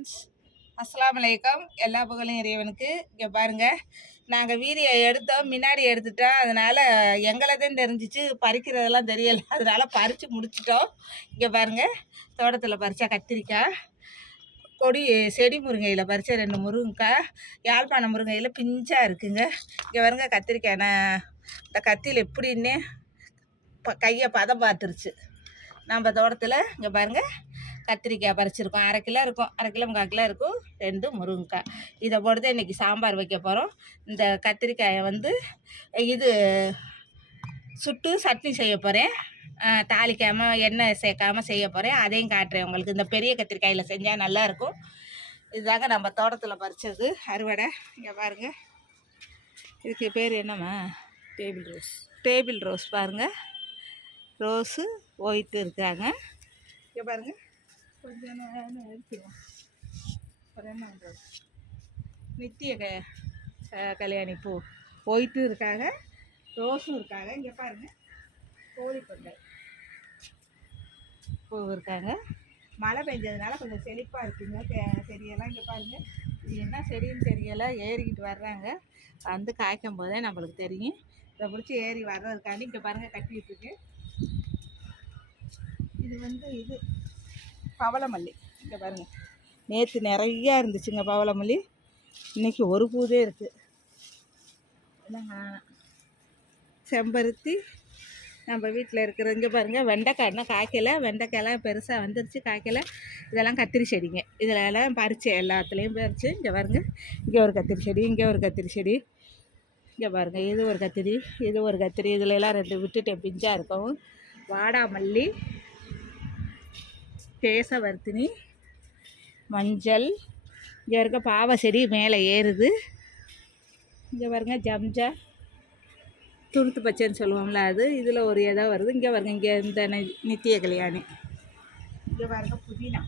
Friends அஸ்லாம் வலைக்கம் எல்லா புகழும் இறைவனுக்கு. இங்கே பாருங்கள் நாங்கள் வீடியோ எடுத்தோம் முன்னாடி எடுத்துட்டோம். அதனால் எங்களை தான் தெரிஞ்சிச்சு பறிக்கிறதெல்லாம் தெரியலை. அதனால் பறித்து முடிச்சிட்டோம். இங்கே பாருங்கள் தோட்டத்தில் பறித்தா கத்திரிக்காய் கொடி செடி முருங்கையில் பறித்த ரெண்டு முருங்கைக்காய் யாழ்ப்பாண முருங்கையில் பிஞ்சாக இருக்குங்க. இங்கே பாருங்க கத்திரிக்காய். நான் இந்த கத்தியில் எப்படின்னு கையை பதம் பார்த்துருச்சு. நம்ம தோட்டத்தில் இங்கே பாருங்கள் கத்திரிக்காய் பறிச்சிருக்கோம். அரை கிலோ இருக்கும். அரை கிலோ முக்கால் கிலோ இருக்கும். ரெண்டு முருங்கைக்காய். இதை போட்டு தான் இன்றைக்கி சாம்பார் வைக்க போகிறோம் இந்த கத்திரிக்காயை வந்து இது சுட்டு சட்னி செய்ய போகிறேன் தாளிக்காமல் எண்ணெய் சேர்க்காம செய்ய போகிறேன் அதையும் காட்டுறேன் உங்களுக்கு. இந்த பெரிய கத்திரிக்காயில் செஞ்சால் நல்லாயிருக்கும் இதுதாங்க நம்ம தோட்டத்தில் பறிச்சது அறுவடை. இங்கே பாருங்கள் இதுக்கு பேர் என்னம்மா? டேபிள் ரோஸ் டேபிள் ரோஸ் பாருங்கள் ரோஸு ஒயிட்டு இருக்காங்க. இங்கே பாருங்கள் கொஞ்சம் நேரம் அப்புறம் என்ன நித்திய க கல்யாணி பூ ஒயிட்டும் இருக்காங்க ரோஸும் இருக்காங்க இங்கே பாருங்கள் கோழி கொண்டை பூ இருக்காங்க மழை பெஞ்சதுனால கொஞ்சம் செழிப்பாக இருக்குங்க செடியெல்லாம் இங்கே பாருங்கள் இது என்ன செடின்னு தெரியலை ஏறிக்கிட்டு வர்றாங்க வந்து காய்க்கும் போதே நம்மளுக்கு தெரியும் இதை பிடிச்சி ஏறி வர்றதுக்காண்டி இங்கே பாருங்கள் கட்டிட்டு இருக்கு இது வந்து இது பவளமல்லி. இங்கே பாருங்கள் நேற்று நிறையா இருந்துச்சுங்க பவளமல்லி. இன்னைக்கு ஒரு பூதே இருக்குது செம்பருத்தி. நம்ம வீட்டில் இருக்கிற இங்கே பாருங்கள் வெண்டைக்காய். இன்னும் காய்க்கலை. வெண்டைக்காயெல்லாம் பெருசாக வந்துருச்சு காய்க்கலை. இதெல்லாம் கத்திரி செடிங்க. இதெல்லாம் பறிச்சு எல்லாத்துலேயும் பறிச்சு இங்கே பாருங்கள் இங்கே ஒரு கத்திரி செடி இங்கே ஒரு கத்திரி செடி. இங்கே பாருங்கள் இது ஒரு கத்திரி இது ஒரு கத்திரி. இதுல எல்லாம் ரெண்டு விட்டுட்டேன் பிஞ்சாக இருக்கும் வாடாமல்லி. கேசவர்த்தினி மஞ்சள். இங்கே இருக்க பாவை செடி மேலே ஏறுது. இங்கே பாருங்க ஜம்ஜா. துருத்து பச்சைன்னு சொல்லுவோம்ல அது. இதில் ஒரு இதாக வருது. இங்கே பாருங்க இங்கே இந்த நி- நித்திய கல்யாணி. இங்கே பாருங்க புதினா.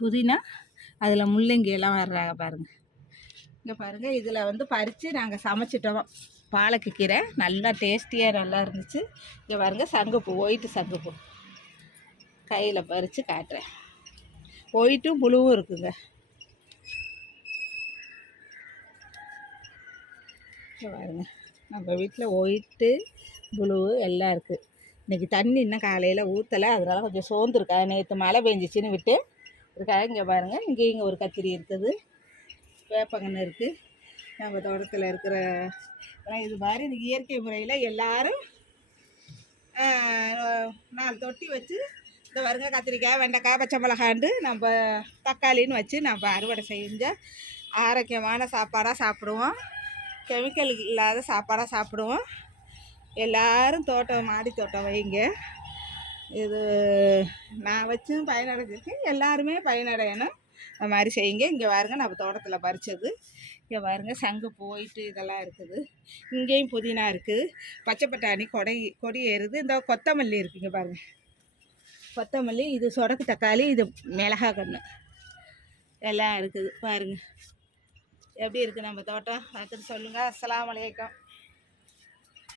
புதினா அதில் முள்ளங்கியெல்லாம் வர்றாங்க பாருங்கள் இங்கே பாருங்கள் இதில் வந்து பறித்து நாங்கள் சமைச்சிட்டோம். பாலக்கு கீரை நல்லா டேஸ்டியாக நல்லா இருந்துச்சு. இங்கே பாருங்கள் சங்குப்பூ ஒயிட்டு சங்குப்பூ கையில் பறித்து காட்டுறேன். ஒயிட்டும் புழுவும் இருக்குங்க. இங்கே பாருங்க நம்ம வீட்டில் ஒயிட்டு ப்ளூ எல்லாம் இருக்குது இன்றைக்கி தண்ணி இன்னும் காலையில் ஊற்றலை அதனால கொஞ்சம் சோர்ந்துருக்கா. நேற்று மழை பெஞ்சிச்சின்னு விட்டு இருக்காது இங்கே பாருங்கள் இங்கே இங்கே ஒரு கத்திரி இருக்குது. வேப்பங்கன்னு இருக்குது நம்ம தோட்டத்தில் இருக்கிற ஆனால் இது மாதிரி இந்த இயற்கை முறையில் எல்லாரும் நாலு தொட்டி வச்சு இந்த வருங்க கத்திரிக்காய் வெண்டைக்காய் பச்சை மிளகாண்டு நம்ம தக்காளின்னு வச்சு நம்ம அறுவடை செஞ்சால் ஆரோக்கியமான சாப்பாடாக சாப்பிடுவோம். கெமிக்கல் இல்லாத சாப்பாடாக சாப்பிடுவோம். எல்லோரும் தோட்டம் மாடி தோட்டம் வைங்க. இது நான் வச்சும் பயனடைஞ்சிருக்கேன் எல்லாருமே பயனடையணும். இந்த மாதிரி செய்யுங்க. இங்கே பாருங்க நம்ம தோட்டத்தில் பறித்தது இங்கே பாருங்க சங்கு போயிட்டு இதெல்லாம் இருக்குது. இங்கேயும் புதினா இருக்குது பச்சை பட்டாணி கொடை கொடி ஏறுது. இந்த கொத்தமல்லி இருக்குங்க பாருங்க. கொத்தமல்லி இது சொடக்கு தக்காளி இது மிளகா கன்று. எல்லாம் இருக்குது. பாருங்க. எப்படி இருக்குது நம்ம தோட்டம்? பார்த்துட்டு சொல்லுங்கள் அஸ்லாம் வலைக்கம்